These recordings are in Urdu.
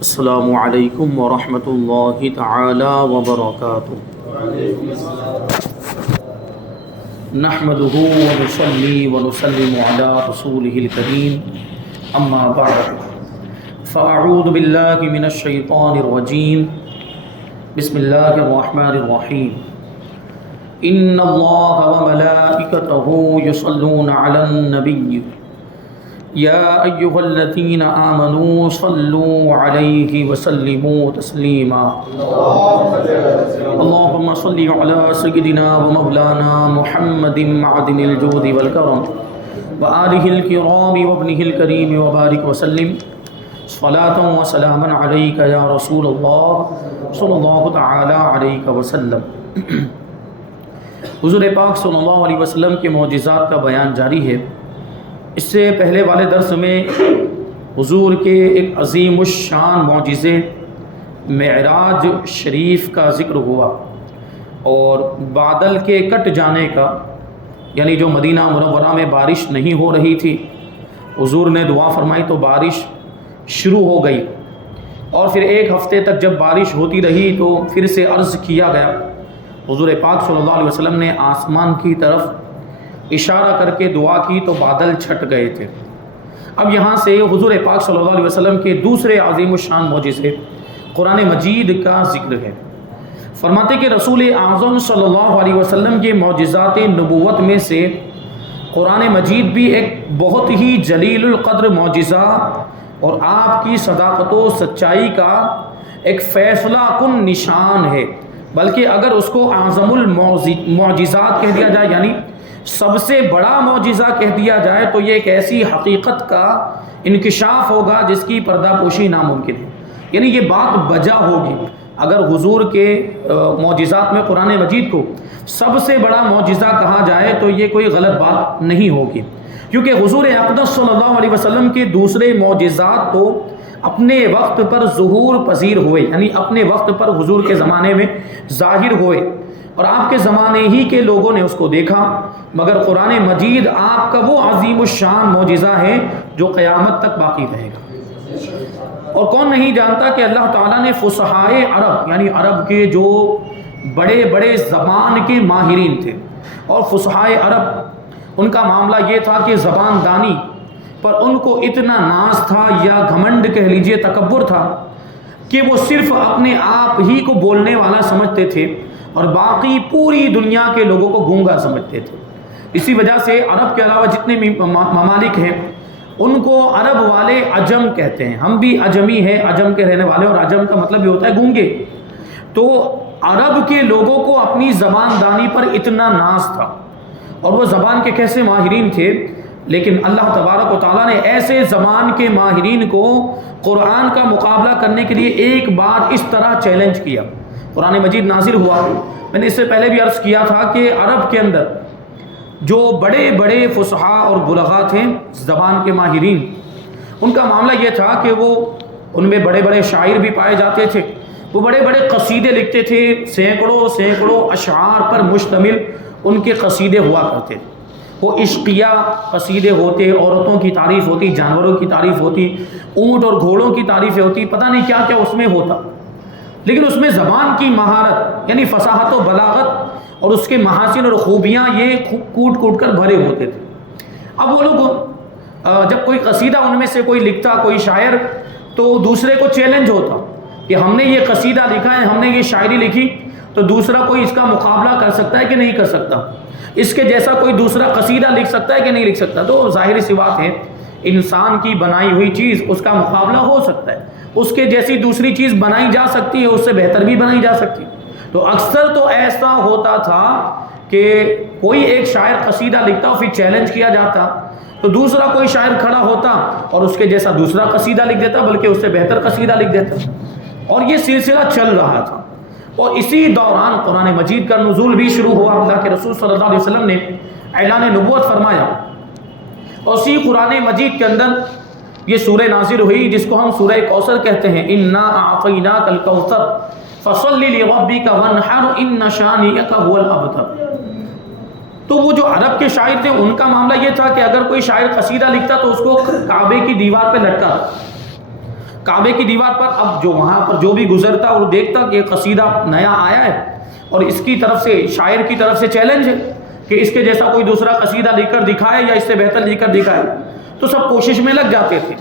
السلام علیکم ورحمۃ اللہ تعالی وبرکاتہ۔ نحمده ونصلي ونسلم على رسوله الكريم اما بعد فاعوذ باللہ من الشیطان الرجیم بسم اللہ الرحمن الرحیم ان اللہ وملائکته یصلون علی النبی یا ایہا الذین آمنوا صلوا علیہ وسلموا تسلیما اللہم صل علی سیدنا ومولانا محمد معدن الجود والکرم وآلہ الکرام وابنہ الکریم وبارک وسلم صلاة و سلاما علیک یا رسول اللہ صلی اللہ تعالی علیہ وسلم۔ حضور پاک صلی اللہ علیہ وسلم کے معجزات کا بیان جاری ہے۔ اس سے پہلے والے درس میں حضور کے ایک عظیم الشان معجزے معراج شریف کا ذکر ہوا اور بادل کے کٹ جانے کا، یعنی جو مدینہ منورہ میں بارش نہیں ہو رہی تھی، حضور نے دعا فرمائی تو بارش شروع ہو گئی، اور پھر ایک ہفتے تک جب بارش ہوتی رہی تو پھر سے عرض کیا گیا۔ حضور پاک صلی اللہ علیہ وسلم نے آسمان کی طرف اشارہ کر کے دعا کی تو بادل چھٹ گئے تھے۔ اب یہاں سے حضور پاک صلی اللہ علیہ وسلم کے دوسرے عظیم الشان معجزے قرآن مجید کا ذکر ہے۔ فرماتے کہ رسول اعظم صلی اللہ علیہ وسلم کے معجزات نبوت میں سے قرآن مجید بھی ایک بہت ہی جلیل القدر معجزہ اور آپ کی صداقت و سچائی کا ایک فیصلہ کن نشان ہے، بلکہ اگر اس کو اعظم المعجزات کہہ دیا جائے، یعنی سب سے بڑا معجزہ کہہ دیا جائے، تو یہ ایک ایسی حقیقت کا انکشاف ہوگا جس کی پردہ پوشی ناممکن ہے۔ یعنی یہ بات بجا ہوگی اگر حضور کے معجزات میں قرآن مجید کو سب سے بڑا معجزہ کہا جائے تو یہ کوئی غلط بات نہیں ہوگی، کیونکہ حضور اقدس صلی اللہ علیہ وسلم کے دوسرے معجزات تو اپنے وقت پر ظہور پذیر ہوئے، یعنی اپنے وقت پر حضور کے زمانے میں ظاہر ہوئے اور آپ کے زمانے ہی کے لوگوں نے اس کو دیکھا، مگر قرآن مجید آپ کا وہ عظیم الشان معجزہ ہے جو قیامت تک باقی رہے گا۔ اور کون نہیں جانتا کہ اللہ تعالیٰ نے فصحائے عرب، یعنی عرب کے جو بڑے بڑے زبان کے ماہرین تھے، اور فصحائے عرب ان کا معاملہ یہ تھا کہ زبان دانی پر ان کو اتنا ناز تھا یا گھمنڈ کہہ لیجئے، تکبر تھا، کہ وہ صرف اپنے آپ ہی کو بولنے والا سمجھتے تھے اور باقی پوری دنیا کے لوگوں کو گونگا سمجھتے تھے۔ اسی وجہ سے عرب کے علاوہ جتنے بھی ممالک ہیں ان کو عرب والے عجم کہتے ہیں۔ ہم بھی عجمی ہیں، عجم کے رہنے والے، اور عجم کا مطلب یہ ہوتا ہے گونگے۔ تو عرب کے لوگوں کو اپنی زبان دانی پر اتنا ناز تھا اور وہ زبان کے کیسے ماہرین تھے، لیکن اللہ تبارک و تعالیٰ نے ایسے زبان کے ماہرین کو قرآن کا مقابلہ کرنے کے لیے ایک بار اس طرح چیلنج کیا۔ قرآن مجید نازل ہوا، میں نے اس سے پہلے بھی عرض کیا تھا کہ عرب کے اندر جو بڑے بڑے فصحاء اور بلغاء تھے، زبان کے ماہرین، ان کا معاملہ یہ تھا کہ وہ ان میں بڑے بڑے شاعر بھی پائے جاتے تھے، وہ بڑے بڑے قصیدے لکھتے تھے، سینکڑوں اشعار پر مشتمل ان کے قصیدے ہوا کرتے تھے۔ وہ عشقیہ قصیدے ہوتے، عورتوں کی تعریف ہوتی، جانوروں کی تعریف ہوتی، اونٹ اور گھوڑوں کی تعریفیں ہوتی، پتہ نہیں کیا کیا اس میں ہوتا، لیکن اس میں زبان کی مہارت یعنی فصاحت و بلاغت اور اس کے محاسن اور خوبیاں یہ کوٹ کوٹ کر بھرے ہوتے تھے۔ اب وہ لوگ جب کوئی قصیدہ ان میں سے کوئی لکھتا، کوئی شاعر، تو دوسرے کو چیلنج ہوتا کہ ہم نے یہ قصیدہ لکھا ہے، ہم نے یہ شاعری لکھی، تو دوسرا کوئی اس کا مقابلہ کر سکتا ہے کہ نہیں کر سکتا، اس کے جیسا کوئی دوسرا قصیدہ لکھ سکتا ہے کہ نہیں لکھ سکتا۔ تو ظاہر سی بات ہے، انسان کی بنائی ہوئی چیز اس کا مقابلہ ہو سکتا ہے، اس کے جیسی دوسری چیز بنائی جا سکتی ہے، اس سے بہتر بھی بنائی جا سکتی ہے۔ تو اکثر تو ایسا ہوتا تھا کہ کوئی ایک شاعر قصیدہ لکھتا اور پھر چیلنج کیا جاتا، تو دوسرا کوئی شاعر کھڑا ہوتا اور اس کے جیسا دوسرا قصیدہ لکھ دیتا، بلکہ اس سے بہتر قصیدہ لکھ دیتا، اور یہ سلسلہ چل رہا تھا۔ اور اسی دوران قرآن مجید کا نزول بھی شروع ہوا۔ اللہ کے رسول صلی اللہ علیہ وسلم نے اعلان نبوت فرمایا، اور اسی قرآن مجید کے اندر یہ سورہ نازل ہوئی جس کو ہم سورہ کوثر کہتے ہیں، انا اعطیناک الکوثر فصل لربک وانحر ان شانئک هو الابتر۔ تو وہ جو عرب کے شاعر تھے ان کا معاملہ یہ تھا کہ اگر کوئی شاعر قصیدہ لکھتا تو اس کو کعبے کی دیوار پہ لٹکا، کعبے کی دیوار پر اب جو وہاں پر جو بھی گزرتا وہ دیکھتا کہ قصیدہ نیا آیا ہے اور اس کی طرف سے شاعر کی طرف سے چیلنج ہے کہ اس کے جیسا کوئی دوسرا قصیدہ لکھ کر دکھائے یا اس سے بہتر لکھ کر دکھائے، تو سب کوشش میں لگ جاتے تھے،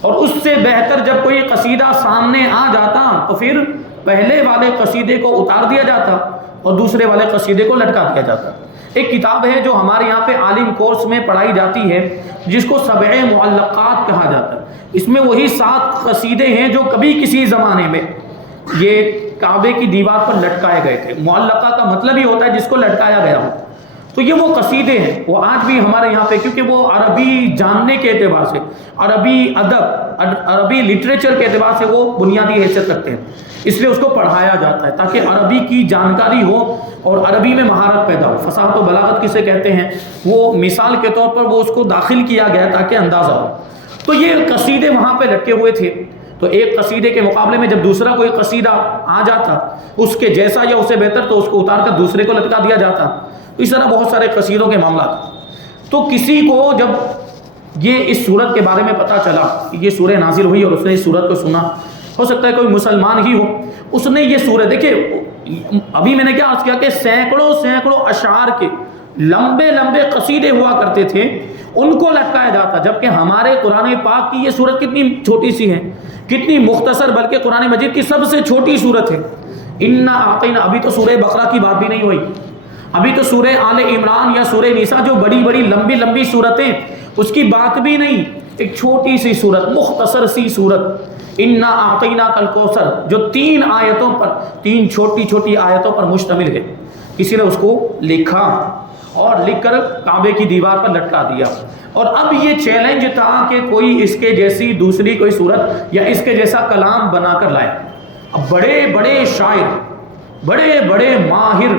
اور اس سے بہتر جب کوئی قصیدہ سامنے آ جاتا تو پھر پہلے والے قصیدے کو اتار دیا جاتا اور دوسرے والے قصیدے کو لٹکا دیا جاتا۔ ایک کتاب ہے جو ہمارے یہاں پہ عالم کورس میں پڑھائی جاتی ہے جس کو سبع معلقات کہا جاتا ہے۔ اس میں وہی 7 قصیدے ہیں جو کبھی کسی زمانے میں یہ کعبے کی دیوار پر لٹکائے گئے تھے۔ معلقہ کا مطلب ہی ہوتا ہے جس کو لٹکایا گیا ہو، تو یہ وہ قصیدے ہیں، وہ آج بھی ہمارے یہاں پہ، کیونکہ وہ عربی جاننے کے اعتبار سے، عربی ادب، عربی لٹریچر کے اعتبار سے وہ بنیادی حیثیت رکھتے ہیں، اس لیے اس کو پڑھایا جاتا ہے تاکہ عربی کی جانکاری ہو اور عربی میں مہارت پیدا ہو۔ فصاحت و بلاغت کسے کہتے ہیں، وہ مثال کے طور پر وہ اس کو داخل کیا گیا تاکہ اندازہ ہو۔ تو یہ قصیدے وہاں پہ لٹکے ہوئے تھے، تو ایک قصیدے کے مقابلے میں جب دوسرا کوئی قصیدہ آ جاتا اس کے جیسا یا اسے بہتر، تو اس کو اتار کر دوسرے کو لٹکا دیا جاتا۔ اس طرح بہت سارے قصیدوں کے معاملات۔ تو کسی کو جب یہ اس سورت کے بارے میں پتہ چلا کہ یہ سورہ نازل ہوئی اور اس نے اس سورت کو سنا، ہو سکتا ہے کوئی مسلمان ہی ہو، اس نے یہ سورت، دیکھیں ابھی میں نے کیا عرض کیا کہ سینکڑوں اشعار کے لمبے لمبے قصیدے ہوا کرتے تھے، ان کو لٹکایا جاتا، جبکہ ہمارے قرآن پاک کی یہ سورت کتنی چھوٹی سی ہے، کتنی مختصر، بلکہ قرآن مجید کی سب سے چھوٹی سورت ہے۔ انا اعطینا، ابھی تو سورہ بقرہ کی بات بھی نہیں ہوئی، ابھی تو سورہ آل عمران یا سورہ نساء جو بڑی بڑی لمبی لمبی صورتیں، اس کی بات بھی نہیں، ایک چھوٹی سی صورت، مختصر سی صورت انا اعطیناک الکوثر، جو 3 آیتوں پر، 3 چھوٹی چھوٹی آیتوں پر مشتمل ہے، کسی نے اس کو لکھا اور لکھ کر کعبے کی دیوار پر لٹکا دیا۔ اور اب یہ چیلنج تھا کہ کوئی اس کے جیسی دوسری کوئی صورت یا اس کے جیسا کلام بنا کر لائے۔ اب بڑے بڑے شاعر، بڑے بڑے ماہر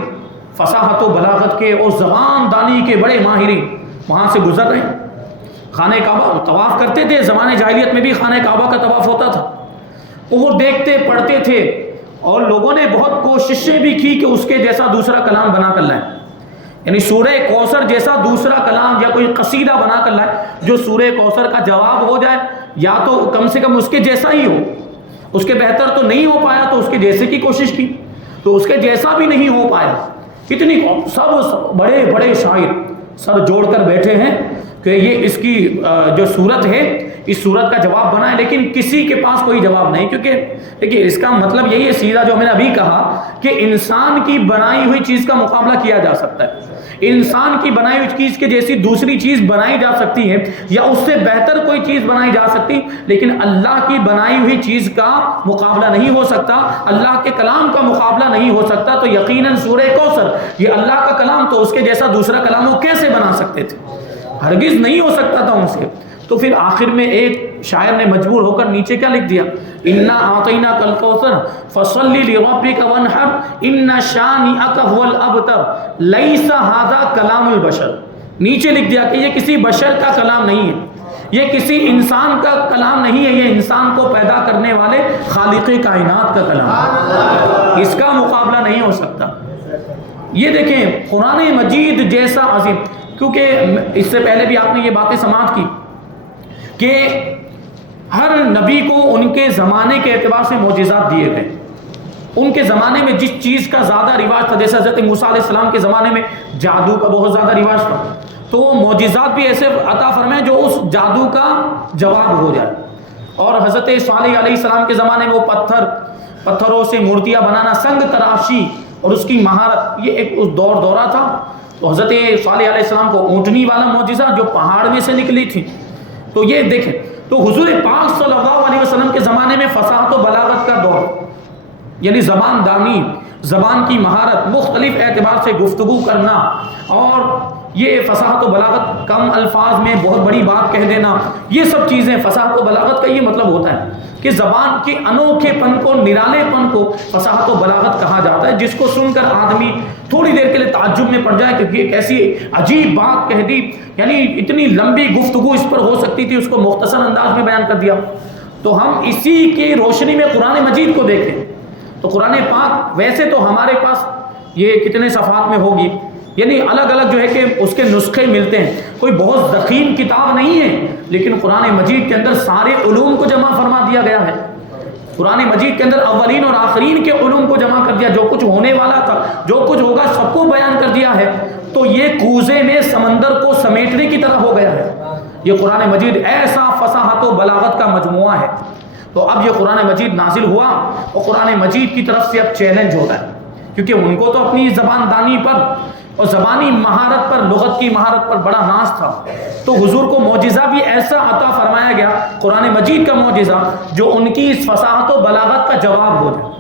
فصاحت و بلاغت کے اور زبان دانی کے بڑے ماہرین وہاں سے گزر رہے ہیں، خانہ کعبہ طواف کرتے تھے، زمانے جاہلیت میں بھی خانہ کعبہ کا طواف ہوتا تھا، وہ دیکھتے پڑھتے تھے، اور لوگوں نے بہت کوششیں بھی کی کہ اس کے جیسا دوسرا کلام بنا کر لائیں، یعنی سورہ کوثر جیسا دوسرا کلام یا کوئی قصیدہ بنا کر لائے جو سورہ کوثر کا جواب ہو جائے، یا تو کم سے کم اس کے جیسا ہی ہو، اس کے بہتر تو نہیں ہو پایا تو اس کے جیسے کی کوشش کی، تو اس کے جیسا بھی نہیں ہو پایا۔ اتنی سب بڑے بڑے شاعر سر جوڑ کر بیٹھے ہیں کہ یہ اس کی جو صورت ہے اس صورت کا جواب بنائے، لیکن کسی کے پاس کوئی جواب نہیں، کیونکہ دیکھیے اس کا مطلب یہی ہے سیدھا جو میں نے ابھی کہا کہ انسان کی بنائی ہوئی چیز کا مقابلہ کیا جا سکتا ہے، انسان کی بنائی ہوئی چیز کے جیسی دوسری چیز بنائی جا سکتی ہے یا اس سے بہتر کوئی چیز بنائی جا سکتی، لیکن اللہ کی بنائی ہوئی چیز کا مقابلہ نہیں ہو سکتا، اللہ کے کلام کا مقابلہ نہیں ہو سکتا۔ تو یقیناً سورہ کوثر یہ اللہ کا کلام، تو اس کے جیسا دوسرا کلام وہ کیسے بنا سکتے تھے؟ ہرگز نہیں ہو سکتا تھا ان سے۔ تو پھر آخر میں ایک شاعر نے مجبور ہو کر نیچے کیا لکھ دیا، انا اعطیناک الکوثر فصل لربک وانحر ان شانئک هو الابتر لیس ھذا کلام البشر۔ نیچے لکھ دیا کہ یہ کسی بشر کا کلام نہیں ہے، یہ کسی انسان کا کلام نہیں ہے، یہ انسان کو پیدا کرنے والے خالق کائنات کا کلام ہے، اس کا مقابلہ نہیں ہو سکتا۔ یہ دیکھیں قرآن مجید جیسا عظیم، کیونکہ اس سے پہلے بھی آپ نے یہ باتیں سماعت کی کہ ہر نبی کو ان کے زمانے کے اعتبار سے معجزات دیے گئے، ان کے زمانے میں جس چیز کا زیادہ رواج تھا، جیسے حضرت موسیٰ علیہ السلام کے زمانے میں جادو کا بہت زیادہ رواج تھا، تو وہ معجزات بھی ایسے عطا فرمائے جو اس جادو کا جواب ہو جائے۔ اور حضرت صالح علیہ السلام کے زمانے میں وہ پتھروں سے مورتیاں بنانا، سنگ تراشی اور اس کی مہارت، یہ ایک اس دورہ تھا۔ تو حضرت صالح علیہ السلام کو اونٹنی والا معجزہ جو پہاڑ میں سے نکلی تھی، تو یہ دیکھیں، تو حضور پاک صلی اللہ علیہ وسلم کے زمانے میں فصاحت و بلاغت کا دور، یعنی زبان دانی، زبان کی مہارت، مختلف اعتبار سے گفتگو کرنا، اور یہ فصاحت و بلاغت، کم الفاظ میں بہت بڑی بات کہہ دینا، یہ سب چیزیں فصاحت و بلاغت کا یہ مطلب ہوتا ہے کہ زبان کے انوکھے پن کو، نرالے پن کو فصاحت و بلاغت کہا جاتا ہے، جس کو سن کر آدمی تھوڑی دیر کے لیے تعجب میں پڑ جائے کہ یہ کیسی عجیب بات کہہ دی، یعنی اتنی لمبی گفتگو اس پر ہو سکتی تھی، اس کو مختصر انداز میں بیان کر دیا۔ تو ہم اسی کی روشنی میں قرآن مجید کو دیکھیں تو قرآن پاک، ویسے تو ہمارے پاس یہ کتنے صفحات میں ہوگی، یعنی الگ الگ جو ہے کہ اس کے نسخے ملتے ہیں، کوئی بہت ضخیم کتاب نہیں ہے، لیکن قرآن مجید کے اندر سارے علوم کو جمع فرما دیا گیا ہے۔ قرآن مجید کے اندر اولین اور آخرین کے علوم کو جمع کر دیا، جو کچھ ہونے والا تھا، جو کچھ ہوگا، سب کو بیان کر دیا ہے۔ تو یہ کوزے میں سمندر کو سمیٹنے کی طرح ہو گیا ہے۔ یہ قرآن مجید ایسا فصاحت و بلاغت کا مجموعہ ہے۔ تو اب یہ قرآن مجید نازل ہوا اور قرآن مجید کی طرف سے اب چیلنج ہوتا ہے، کیونکہ ان کو تو اپنی زبان دانی پر اور زبانی مہارت پر، لغت کی مہارت پر بڑا ناز تھا، تو حضور کو معجزہ بھی ایسا عطا فرمایا گیا، قرآن مجید کا معجزہ، جو ان کی اس فصاحت و بلاغت کا جواب ہو جائے۔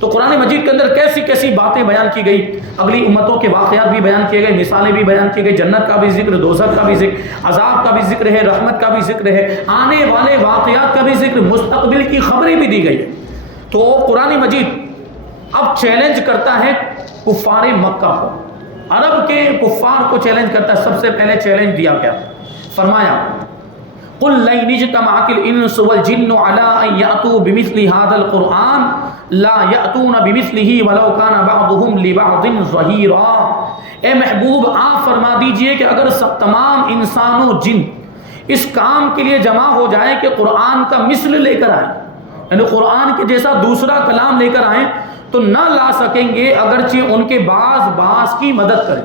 تو قرآن مجید کے اندر کیسی کیسی باتیں بیان کی گئی، اگلی امتوں کے واقعات بھی بیان کیے گئے، مثالیں بھی بیان کی گئی، جنت کا بھی ذکر، دوزخ کا بھی ذکر، عذاب کا بھی ذکر ہے، رحمت کا بھی ذکر ہے، آنے والے واقعات کا بھی ذکر، مستقبل کی خبریں بھی دی گئی۔ تو قرآن مجید اب چیلنج کرتا ہے کفار مکہ کو، عرب کے کفار کو چیلنج کرتا ہے۔ سب سے پہلے چیلنج دیا گیا، فرمایا قل لئن اجتمعت الانس والجن على ان ياتوا بمثل هذا القران لا ياتون بمثله ولو كان بعضهم لبعض ظهيرا۔ اے محبوب آپ فرما دیجئے کہ اگر تمام انسان و جن اس کام کے لیے جمع ہو جائے کہ قرآن کا مثل لے کر آئیں، یعنی قرآن کے جیسا دوسرا کلام لے کر آئیں، تو نہ لا سکیں گے، اگرچہ ان کے بعض کی مدد کریں۔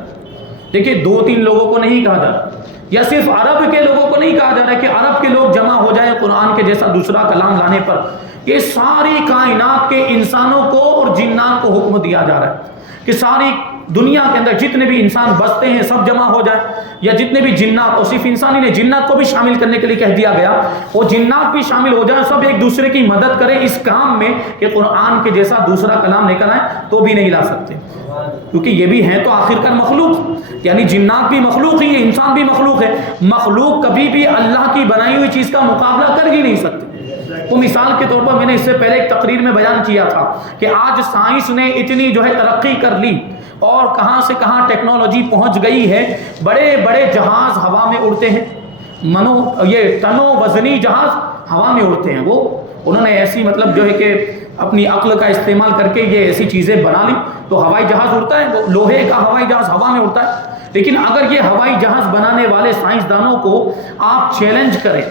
دیکھیے، دو تین لوگوں کو نہیں کہا جا رہا، یا صرف عرب کے لوگوں کو نہیں کہا جا رہا ہے کہ عرب کے لوگ جمع ہو جائیں قرآن کے جیسا دوسرا کلام لانے پر، یہ ساری کائنات کے انسانوں کو اور جنات کو حکم دیا جا رہا ہے کہ ساری دنیا کے اندر جتنے بھی انسان بستے ہیں سب جمع ہو جائیں، یا جتنے بھی جنات، اور صرف انسانی نہیں، جنات کو بھی شامل کرنے کے لیے کہہ دیا گیا، وہ جنات بھی شامل ہو جائیں، سب ایک دوسرے کی مدد کریں اس کام میں کہ قرآن کے جیسا دوسرا کلام لے کر آئیں، تو بھی نہیں لا سکتے، کیونکہ یہ بھی ہیں تو آخر کار مخلوق، یعنی جنات بھی مخلوق ہی ہے، انسان بھی مخلوق ہے، مخلوق کبھی بھی اللہ کی بنائی ہوئی چیز کا مقابلہ کر ہی نہیں سکتے۔ وہ مثال کے طور پر میں نے اس سے پہلے ایک تقریر میں بیان کیا تھا کہ آج سائنس نے اتنی جو ہے ترقی کر لی اور کہاں سے کہاں ٹیکنالوجی پہنچ گئی ہے، بڑے بڑے جہاز ہوا میں اڑتے ہیں، یہ ٹنوں وزنی جہاز ہوا میں اڑتے ہیں، وہ انہوں نے ایسی مطلب جو ہے کہ اپنی عقل کا استعمال کر کے یہ ایسی چیزیں بنا لی، تو ہوائی جہاز اڑتا ہے، وہ لوہے کا ہوائی جہاز ہوا میں اڑتا ہے۔ لیکن اگر یہ ہوائی جہاز بنانے والے سائنسدانوں کو آپ چیلنج کریں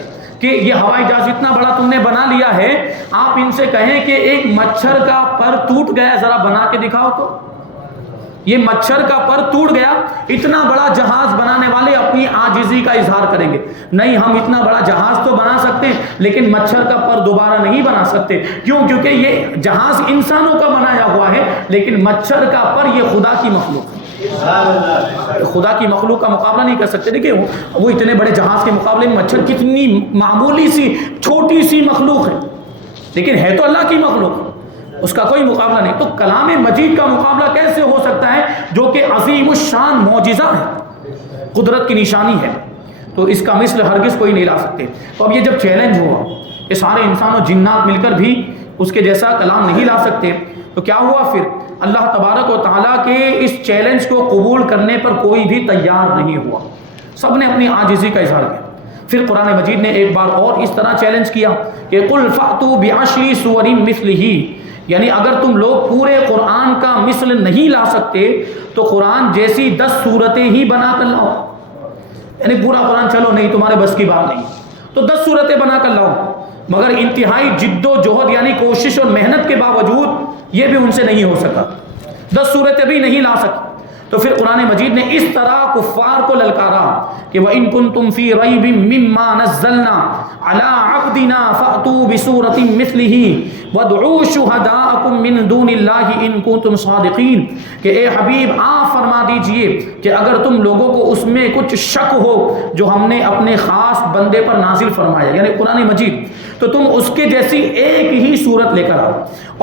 کہ یہ ہوائی جہاز اتنا بڑا تم نے بنا لیا ہے، آپ ان سے کہیں کہ ایک مچھر کا پر ٹوٹ گیا، ذرا بنا کے دکھاؤ، تو یہ مچھر کا پر ٹوٹ گیا، اتنا بڑا جہاز بنانے والے اپنی عاجزی کا اظہار کریں گے، نہیں ہم اتنا بڑا جہاز تو بنا سکتے ہیں لیکن مچھر کا پر دوبارہ نہیں بنا سکتے۔ کیوں؟ کیونکہ یہ جہاز انسانوں کا بنایا ہوا ہے، لیکن مچھر کا پر یہ خدا کی مخلوق ہے، خدا کی مخلوق کا مقابلہ نہیں کر سکتے۔ دیکھیں وہ اتنے بڑے جہاز کے مقابلے میں مچھر کتنی معمولی سی چھوٹی سی مخلوق ہے، لیکن ہے تو اللہ کی مخلوق، اس کا کوئی مقابلہ نہیں۔ تو کلام مجید کا مقابلہ کیسے ہو سکتا ہے جو کہ عظیم الشان معجزہ ہے، قدرت کی نشانی ہے، تو اس کا مثل ہرگز کوئی نہیں لا سکتے۔ تو اب یہ جب چیلنج ہوا کہ سارے انسان و جنات مل کر بھی اس کے جیسا کلام نہیں لا سکتے، تو کیا ہوا پھر؟ اللہ تبارک و تعالیٰ کے اس چیلنج کو قبول کرنے پر کوئی بھی تیار نہیں ہوا، سب نے اپنی عاجزی کا اظہار کیا۔ پھر قرآن مجید نے ایک بار اور اس طرح چیلنج کیا کہ قل فأتوا بعشر سور مثلہ، یعنی اگر تم لوگ پورے قرآن کا مثل نہیں لا سکتے تو قرآن جیسی 10 صورتیں ہی بنا کر لاؤ، یعنی پورا قرآن چلو نہیں تمہارے بس کی بات نہیں، تو 10 صورتیں بنا کر لاؤ، مگر انتہائی جد و جہد یعنی کوشش اور محنت کے باوجود یہ بھی ان سے نہیں ہو سکا، 10 صورتیں بھی نہیں لا سکی۔ تو پھر قرآن مجید نے اس طرح کفار کو للکارا کہ وَإِن كُنتُمْ فِي رَيْبٍ مِّمَّا نَزَّلْنَا عَلَىٰ عَبْدِنَا فَأْتُوا بِسُورَةٍ مِّثْلِهِ وَادْعُوا شُهَدَاءَكُم مِّن دُونِ اللَّهِ إِن كُنتُمْ صَادِقِينَ کہ اے حبیب آپ فرما دیجئے کہ اگر تم لوگوں کو اس میں کچھ شک ہو جو ہم نے اپنے خاص بندے پر نازل فرمایا یعنی قرآن مجید، تو تم اس کے جیسی ایک ہی صورت لے کر آؤ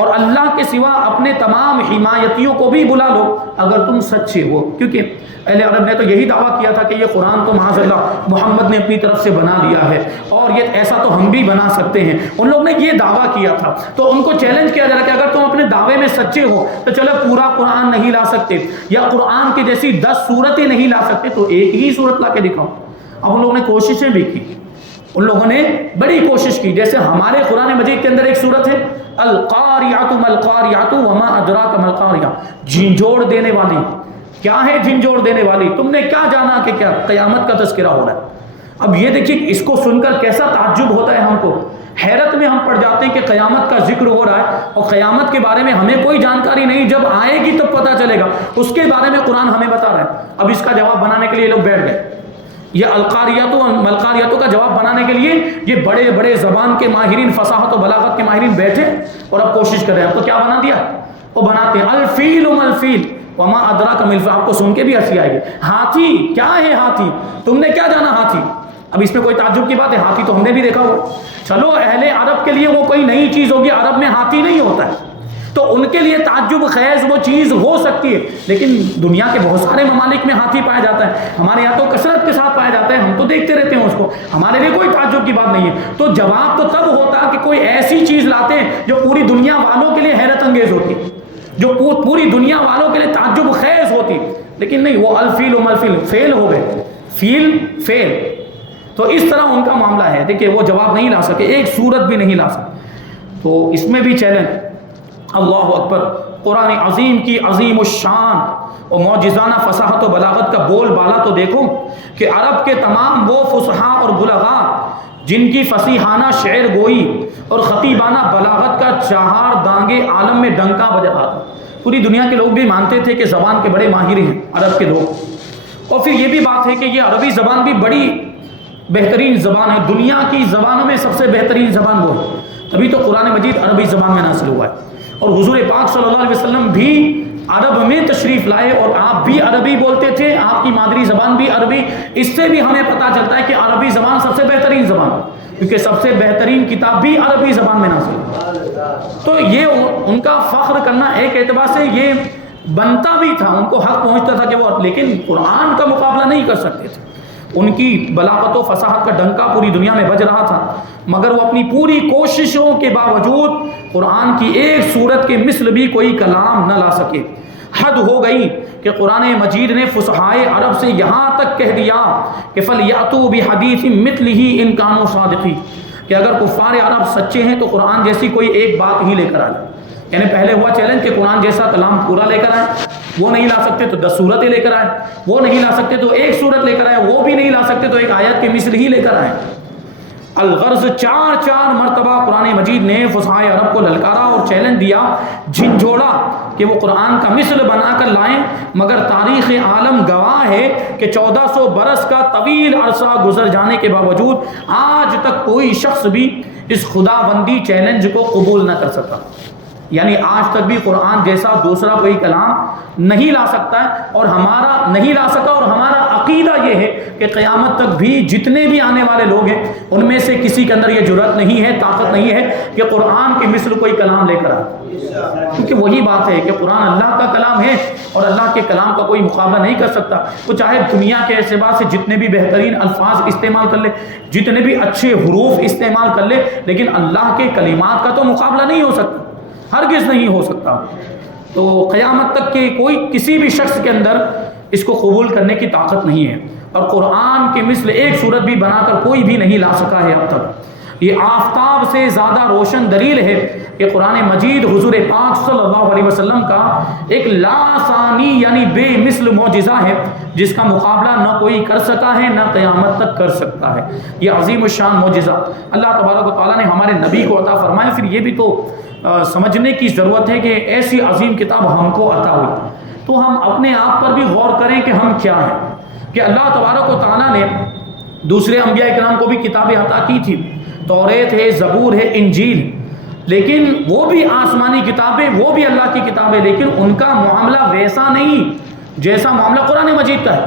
اور اللہ کے سوا اپنے تمام حمایتیوں کو بھی بلا لو اگر تم سچے ہو، کیونکہ اہل عرب نے تو یہی دعویٰ کیا تھا کہ یہ قرآن تو معاذ اللہ محمد نے اپنی طرف سے بنا لیا ہے اور یہ ایسا تو ہم بھی بنا سکتے ہیں، ان لوگ نے یہ دعویٰ کیا تھا۔ تو ان کو چیلنج کیا جا رہا کہ اگر تم اپنے دعوے میں سچے ہو تو چلو پورا قرآن نہیں لا سکتے یا قرآن کی جیسی 10 صورتیں نہیں لا سکتے تو ایک ہی صورت لا کے دکھاؤ۔ اب ان لوگوں نے کوششیں بھی کی، ان لوگوں نے بڑی کوشش کی، جیسے ہمارے قرآن مجید کے اندر ایک صورت ہے القاریعۃ ما القاریعۃ وما ادراک ما القاریعۃ، جھنجھوڑ دینے والی، کیا ہے جھنجھوڑ دینے والی؟ تم نے کیا جانا کہ کیا قیامت کا تذکرہ ہو رہا ہے۔ اب یہ دیکھیے اس کو سن کر کیسا تعجب ہوتا ہے ہم کو، حیرت میں ہم پڑ جاتے ہیں کہ قیامت کا ذکر ہو رہا ہے اور قیامت کے بارے میں ہمیں کوئی جانکاری نہیں، جب آئے گی تب پتہ چلے گا، اس کے بارے میں قرآن ہمیں بتا رہا ہے۔ اب اس کا جواب بنانے کے لیے لوگ بیٹھ گئے، یہ القاریاتوں کا جواب بنانے کے لیے یہ بڑے بڑے زبان کے ماہرین، فصاحت و بلاغت کے ماہرین بیٹھے اور اب کوشش کر رہے ہیں۔ اب تو کیا بنا دیا؟ وہ بناتے ہیں الفیل ملفیل وما ادراک ملفیل۔ آپ کو سن کے بھی ہنسی آئے گی، ہاتھی کیا ہے ہاتھی؟ تم نے کیا جانا ہاتھی؟ اب اس میں کوئی تعجب کی بات ہے؟ ہاتھی تو ہم نے بھی دیکھا ہو، چلو اہل عرب کے لیے وہ کوئی نئی چیز ہوگی، عرب میں ہاتھی نہیں ہوتا ہے تو ان کے لیے تعجب خیز وہ چیز ہو سکتی ہے، لیکن دنیا کے بہت سارے ممالک میں ہاتھی پایا جاتا ہے، ہمارے یہاں تو کثرت کے ساتھ پایا جاتا ہے، ہم تو دیکھتے رہتے ہیں اس کو، ہمارے لیے کوئی تعجب کی بات نہیں ہے۔ تو جواب تو تب ہوتا کہ کوئی ایسی چیز لاتے ہیں جو پوری دنیا والوں کے لیے حیرت انگیز ہوتی، جو پوری دنیا والوں کے لیے تعجب خیز ہوتی، لیکن نہیں، وہ الفیل و ملفیل، فیل ہو گئے، فیل فیل۔ تو اس طرح ان کا معاملہ ہے، دیکھیں وہ جواب نہیں لا سکے، ایک صورت بھی نہیں لا سکے۔ تو اس میں بھی چیلنج، اللہ اکبر، قرآن عظیم کی عظیم الشان اور معجزانہ فصاحت و بلاغت کا بول بالا تو دیکھو کہ عرب کے تمام وہ فصحاء اور بلغاء جن کی فصیحانہ شعر گوئی اور خطیبانہ بلاغت کا چہار دانگے عالم میں ڈنکا بجا تھا، پوری دنیا کے لوگ بھی مانتے تھے کہ زبان کے بڑے ماہر ہیں عرب کے لوگ۔ اور پھر یہ بھی بات ہے کہ یہ عربی زبان بھی بڑی بہترین زبان ہے، دنیا کی زبانوں میں سب سے بہترین زبان وہ ہے، تبھی تو قرآن مجید عربی زبان میں نازل ہوا ہے۔ اور حضور پاک صلی اللہ علیہ وسلم بھی عرب میں تشریف لائے اور آپ بھی عربی بولتے تھے، آپ کی مادری زبان بھی عربی، اس سے بھی ہمیں پتہ چلتا ہے کہ عربی زبان سب سے بہترین زبان، کیونکہ سب سے بہترین کتاب بھی عربی زبان میں نازل ہے۔ تو یہ ان کا فخر کرنا ایک اعتبار سے یہ بنتا بھی تھا، ان کو حق پہنچتا تھا کہ وہ، لیکن قرآن کا مقابلہ نہیں کر سکتے تھے، ان کی بلاغت و فصاحت کا ڈنکا پوری دنیا میں بج رہا تھا، مگر وہ اپنی پوری کوششوں کے باوجود قرآن کی ایک سورت کے مثل بھی کوئی کلام نہ لا سکے۔ حد ہو گئی کہ قرآن مجید نے فصحائے عرب سے یہاں تک کہہ دیا کہ فَلْيَأْتُوا بِحَدِيثٍ مِثْلِهِ إِن كَانُوا صَادِقِينَ، کہ اگر کفار عرب سچے ہیں تو قرآن جیسی کوئی ایک بات ہی لے کر آئے۔ یعنی پہلے ہوا چیلنج کہ قرآن جیسا کلام پورا لے کر آئے، وہ نہیں لا سکتے تو 10 سورتیں لے کر آئے، وہ نہیں لا سکتے تو ایک سورت لے کر آئے، وہ بھی نہیں لا سکتے تو ایک آیت کے مثل ہی لے کر آئے۔ الغرض 4 مرتبہ قرآن مجید نے فصحائے عرب کو للکارا اور چیلنج دیا، جھنجھوڑا کہ وہ قرآن کا مثل بنا کر لائیں، مگر تاریخ عالم گواہ ہے کہ 1400 برس کا طویل عرصہ گزر جانے کے باوجود آج تک کوئی شخص بھی اس خدا بندی چیلنج کو قبول نہ کر سکا۔ یعنی آج تک بھی قرآن جیسا دوسرا کوئی کلام نہیں لا سکتا ہے، اور ہمارا نہیں لا سکا، اور ہمارا عقیدہ یہ ہے کہ قیامت تک بھی جتنے بھی آنے والے لوگ ہیں ان میں سے کسی کے اندر یہ جرأت نہیں ہے، طاقت نہیں ہے کہ قرآن کے مثل کوئی کلام لے کر آئے، کیونکہ وہی بات ہے کہ قرآن اللہ کا کلام ہے اور اللہ کے کلام کا کوئی مقابلہ نہیں کر سکتا۔ وہ چاہے دنیا کے اعتبار سے جتنے بھی بہترین الفاظ استعمال کر لے، جتنے بھی اچھے حروف استعمال کر لے، لیکن اللہ کے کلمات کا تو مقابلہ نہیں ہو سکتا، ہرگز نہیں ہو سکتا۔ تو قیامت تک کے کوئی کسی بھی شخص کے اندر اس کو قبول کرنے کی طاقت نہیں ہے، اور قرآن کے مثل ایک صورت بھی بنا کر کوئی بھی نہیں لا سکا ہے اب تک۔ یہ آفتاب سے زیادہ روشن دلیل ہے کہ قرآن مجید حضور پاک صلی اللہ علیہ وسلم کا ایک لاثانی یعنی بے مثل معجزہ ہے، جس کا مقابلہ نہ کوئی کر سکا ہے، نہ قیامت تک کر سکتا ہے۔ یہ عظیم الشان معجزہ اللہ تبارک و تعالیٰ نے ہمارے نبی کو عطا فرمایا۔ پھر یہ بھی تو سمجھنے کی ضرورت ہے کہ ایسی عظیم کتاب ہم کو عطا ہوئی تو ہم اپنے آپ پر بھی غور کریں کہ ہم کیا ہیں، کہ اللہ تبارک و تعالیٰ نے دوسرے انبیاء کرام کو بھی کتابیں عطا کی تھی، توریت ہے، زبور ہے، انجیل، لیکن وہ بھی آسمانی کتابیں، وہ بھی اللہ کی کتابیں، لیکن ان کا معاملہ ویسا نہیں جیسا معاملہ قرآن مجید کا ہے۔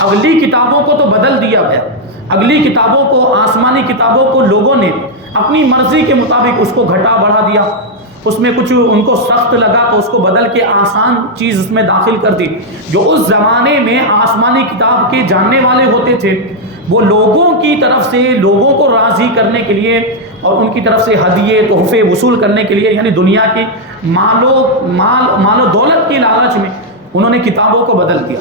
اگلی کتابوں کو تو بدل دیا گیا، اگلی کتابوں کو، آسمانی کتابوں کو لوگوں نے اپنی مرضی کے مطابق اس کو گھٹا بڑھا دیا، اس میں کچھ ان کو سخت لگا تو اس کو بدل کے آسان چیز اس میں داخل کر دی۔ جو اس زمانے میں آسمانی کتاب کے جاننے والے ہوتے تھے، وہ لوگوں کی طرف سے لوگوں کو راضی کرنے کے لیے اور ان کی طرف سے ہدیے تحفے وصول کرنے کے لیے، یعنی دنیا کی مال و دولت کی لالچ میں انہوں نے کتابوں کو بدل دیا۔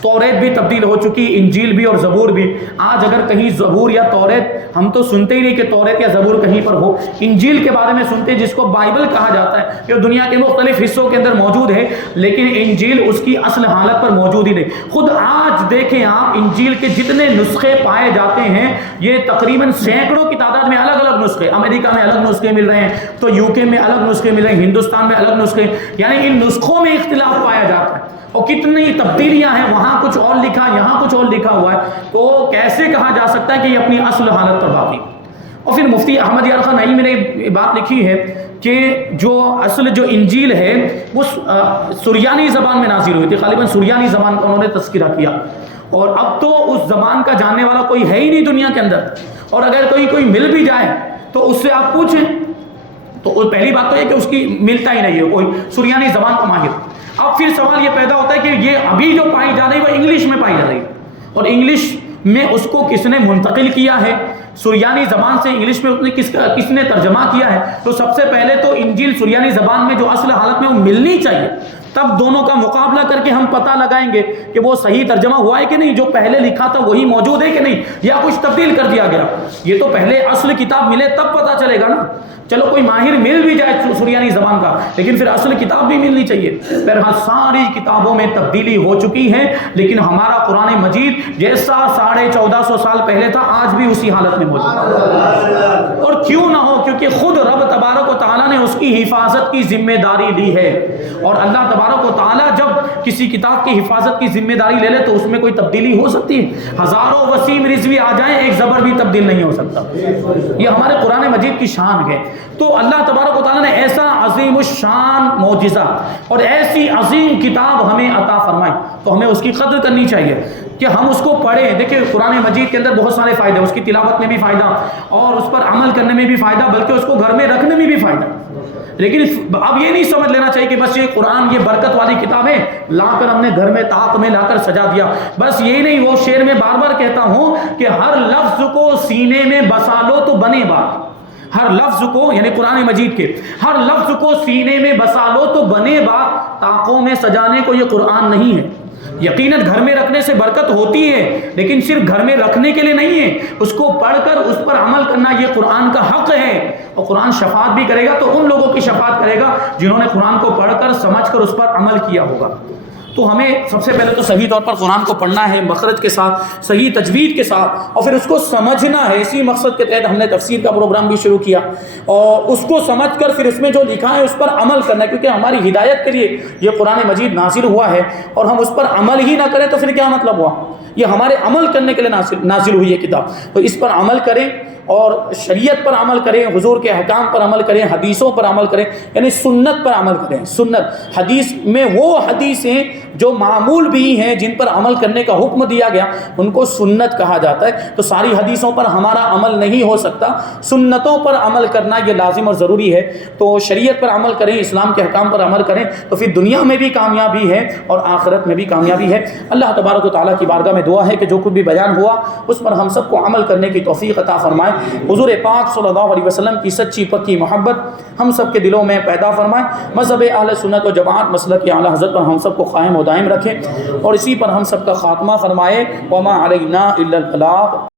توریت بھی تبدیل ہو چکی، انجیل بھی اور زبور بھی۔ آج اگر کہیں زبور یا توریت، ہم تو سنتے ہی نہیں کہ توریت یا زبور کہیں پر ہو، انجیل کے بارے میں سنتے جس کو بائبل کہا جاتا ہے، کہ دنیا کے مختلف حصوں کے اندر موجود ہے، لیکن انجیل اس کی اصل حالت پر موجود ہی نہیں۔ خود آج دیکھیں آپ، انجیل کے جتنے نسخے پائے جاتے ہیں، یہ تقریباً سینکڑوں کی تعداد میں الگ الگ نسخے، امریکہ میں الگ نسخے مل رہے ہیں، تو UK میں الگ نسخے مل رہے ہیں، ہندوستان میں الگ نسخے، یعنی ان نسخوں میں اختلاف پایا جاتا ہے، اور کتنی تبدیلیاں ہیں، وہاں کچھ اور لکھا، یہاں کچھ اور لکھا ہوا ہے، تو کیسے کہا جا سکتا ہے کہ یہ اپنی اصل حالت پر باقی۔ اور پھر مفتی احمد یار خان نعیمی نے بات لکھی ہے کہ جو اصل جو انجیل ہے وہ سریانی زبان میں نازل ہوئی تھی، غالباً سریانی زبان کا انہوں نے تذکرہ کیا، اور اب تو اس زبان کا جاننے والا کوئی ہے ہی نہیں دنیا کے اندر، اور اگر کوئی مل بھی جائے تو اس سے آپ پوچھیں تو پہلی بات تو یہ کہ اس کی ملتا ہی نہیں ہے کوئی سریانی زبان کا ماہر۔ اب پھر سوال یہ پیدا ہوتا ہے کہ یہ ابھی جو پائی جا رہی ہے وہ انگلش میں پائی جا رہی ہے، اور انگلش میں اس کو کس نے منتقل کیا ہے، سریانی زبان سے انگلش میں کس نے ترجمہ کیا ہے؟ تو سب سے پہلے تو انجیل سریانی زبان میں جو اصل حالت میں وہ ملنی چاہیے، تب دونوں کا مقابلہ کر کے ہم پتہ لگائیں گے کہ وہ صحیح ترجمہ ہوا ہے کہ نہیں، جو پہلے لکھا تھا وہی موجود ہے کہ نہیں، یا کچھ تبدیل کر دیا گیا۔ یہ تو پہلے اصل کتاب ملے تب پتہ چلے گا نا۔ چلو کوئی ماہر مل بھی جائے سریانی زبان کا، لیکن پھر اصل کتاب بھی ملنی چاہیے۔ بہرحال ساری کتابوں میں تبدیلی ہو چکی ہے، لیکن ہمارا قرآن مجید جیسا 1450 سال پہلے تھا آج بھی اسی حالت میں موجود ہے، اور کیوں نہ ہو، کیونکہ خود رب تبارک و تعالیٰ نے اس کی حفاظت کی ذمہ داری لی ہے، اور اللہ تبارک و تعالیٰ جب کسی کتاب کی حفاظت کی ذمہ داری لے لے تو اس میں کوئی تبدیلی ہو سکتی ہے؟ ہزاروں وسیم رضوی آ جائیں، ایک زبر بھی تبدیل نہیں ہو سکتا۔ یہ ہمارے قرآن مجید کی شان ہے۔ تو اللہ تبارک و تعالیٰ نے ایسا عظیم الشان معجزہ اور ایسی عظیم کتاب ہمیں عطا فرمائی، تو ہمیں اس کی قدر کرنی چاہیے کہ ہم اس کو پڑھیں۔ دیکھیں قرآن مجید کے اندر بہت سارے فائدے، اس کی تلاوت میں بھی فائدہ اور اس پر عمل کرنے میں بھی فائدہ، بلکہ اس کو گھر میں رکھنے میں بھی فائدہ۔ لیکن اب یہ نہیں سمجھ لینا چاہیے کہ بس یہ قرآن یہ برکت والی کتاب ہے، لا کر ہم نے گھر میں طاق میں لا کر سجا دیا، بس یہی نہیں۔ وہ شعر میں بار بار کہتا ہوں کہ ہر لفظ کو سینے میں بسا لو تو بنے بات، ہر لفظ کو، یعنی قرآن مجید کے ہر لفظ کو سینے میں بسا لو تو بنے بات، طاقوں میں سجانے کو یہ قرآن نہیں ہے۔ یقیناً گھر میں رکھنے سے برکت ہوتی ہے، لیکن صرف گھر میں رکھنے کے لیے نہیں ہے، اس کو پڑھ کر اس پر عمل کرنا یہ قرآن کا حق ہے، اور قرآن شفاعت بھی کرے گا تو ان لوگوں کی شفاعت کرے گا جنہوں نے قرآن کو پڑھ کر سمجھ کر اس پر عمل کیا ہوگا۔ تو ہمیں سب سے پہلے تو صحیح طور پر قرآن کو پڑھنا ہے، مخرج کے ساتھ، صحیح تجوید کے ساتھ، اور پھر اس کو سمجھنا ہے۔ اسی مقصد کے تحت ہم نے تفسیر کا پروگرام بھی شروع کیا، اور اس کو سمجھ کر پھر اس میں جو لکھا ہے اس پر عمل کرنا ہے، کیونکہ ہماری ہدایت کے لیے یہ قرآن مجید نازل ہوا ہے، اور ہم اس پر عمل ہی نہ کریں تو پھر کیا مطلب ہوا؟ یہ ہمارے عمل کرنے کے لیے نازل ہوئی ہے کتاب، تو اس پر عمل کریں اور شریعت پر عمل کریں، حضور کے احکام پر عمل کریں، حدیثوں پر عمل کریں، یعنی سنت پر عمل کریں۔ سنت حدیث میں وہ حدیثیں جو معمول بھی ہیں، جن پر عمل کرنے کا حکم دیا گیا، ان کو سنت کہا جاتا ہے۔ تو ساری حدیثوں پر ہمارا عمل نہیں ہو سکتا، سنتوں پر عمل کرنا یہ لازم اور ضروری ہے۔ تو شریعت پر عمل کریں، اسلام کے احکام پر عمل کریں، تو پھر دنیا میں بھی کامیابی ہے اور آخرت میں بھی کامیابی ہے۔ اللہ تبارک و تعالیٰ کی بارگاہ میں دعا ہے کہ جو کچھ بھی بیان ہوا اس پر ہم سب کو عمل کرنے کی توفیق عطا فرمائے۔ حضور پاک صلی اللہ علیہ وسلم کی سچی پکی محبت ہم سب کے دلوں میں پیدا فرمائے۔ مذہب اہل سنت و جماعت مسلک اعلی حضرت پر ہم سب کو قائم و دائم رکھے، اور اسی پر ہم سب کا خاتمہ فرمائے۔ وما علینا الا البلاغ۔